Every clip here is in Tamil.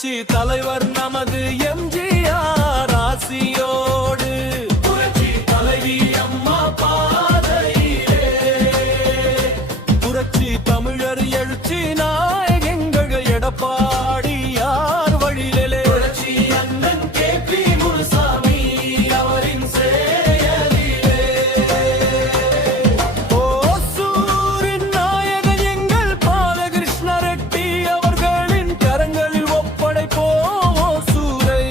புரட்சி தலைவர் நமது எம்ஜிஆர் ஆசியோடு புரட்சி தலைவி அம்மா பாதையிலே புரட்சி தமிழர் எழுச்சி நாயகங்கள் எடப்பாடியார் வழியிலே புரட்சி அண்ணன் கே.பி. முனுசாமி அவரின் செயலிலே ஓசூரின் நாயகன் எங்கள் பாலகிருஷ்ண ரெட்டி அவர்களின் கரங்களில் ஒப்படைப்போம் ஓசூரை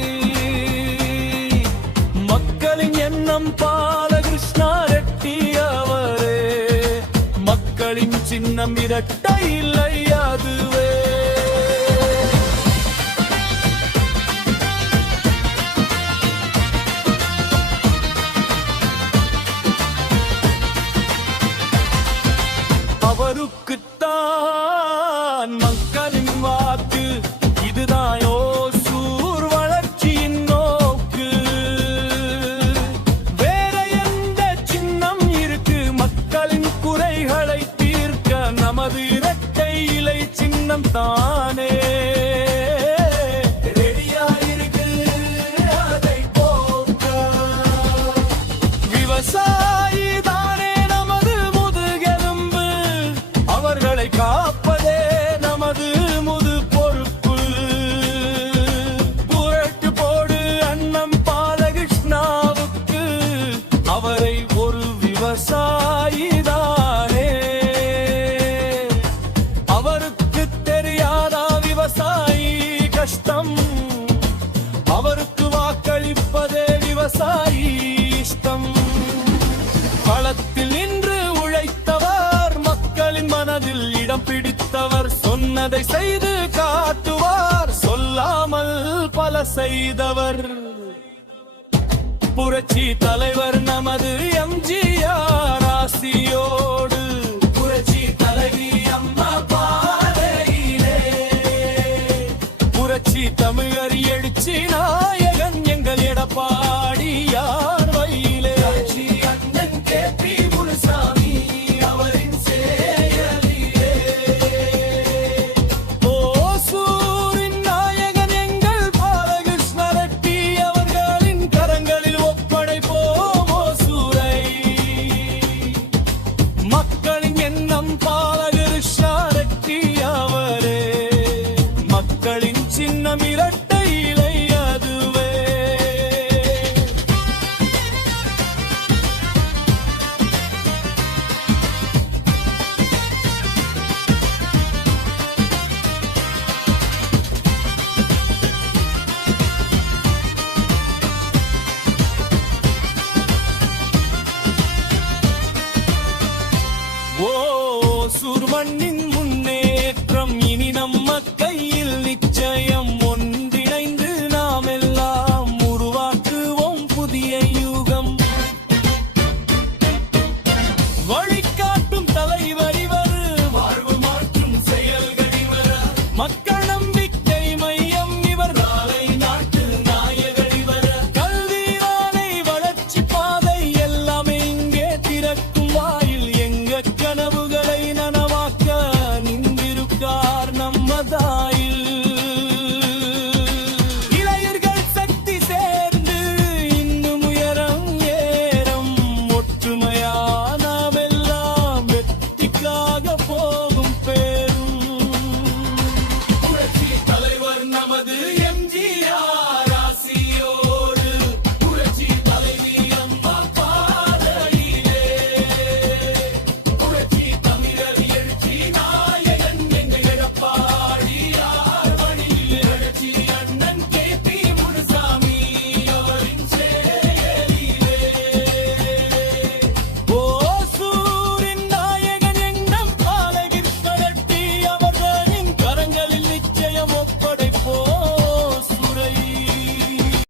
மக்களின் எண்ணம் பாலகிருஷ்ண ரெட்டி அவரே மக்களின் சின்னம் இரட்டை இல்லை அதுவே அவருக்குத்தான் மக்களின் வாக்கு இதுதான் ஓசூர் வளர்ச்சியின் நோக்கு வேற எந்த சின்னம் இருக்கு மக்களின் குறைகளை தீர்க்க நமது இரட்டை இலை சின்னம் தானே ரெடியாயிருக்கு அதை போக்க விவசாயி காப்பதே நமது முது பொறுப்பு புரட்டு போடு அண்ணம் பாலகிருஷ்ணாவுக்கு அவரை ஒரு விவசாயிதானே அவருக்கு தெரியாதா விவசாயி கஷ்டம் அவருக்கு வாக்களிப்பதே விவசாயி இஷ்டம் களத்தில் நின்று உழைத்தவர் மக்களின் மனதில் இடம் பிடித்தவர் சொன்னதை செய்து காட்டுவார் சொல்லாமல் பல செய்தவர் புரட்சி தலைவர் நமது எம்ஜிஆர் ஆசியோடு புரட்சி தலைவி அம்மா பாதையிலே புரட்சி தமிழர் எழுச்சி நாயகன் எங்கள் எடப்பாடியார் வழியிலே அண்ணன் கே.பி. முனுசாமி அவரின் செயலிலே ஓசூரின் நாயகன் எங்கள் பாலகிருஷ்ண ரெட்டி அவர்களின் கரங்களில் ஒப்படைப்போம் ஓசூரை மக்களின் எண்ணம் பாலகிருஷ்ண ரெட்டி அவரே மக்களின் சின்னம் இரட்டை இலை அதுவே ஓசூர் மண்ணி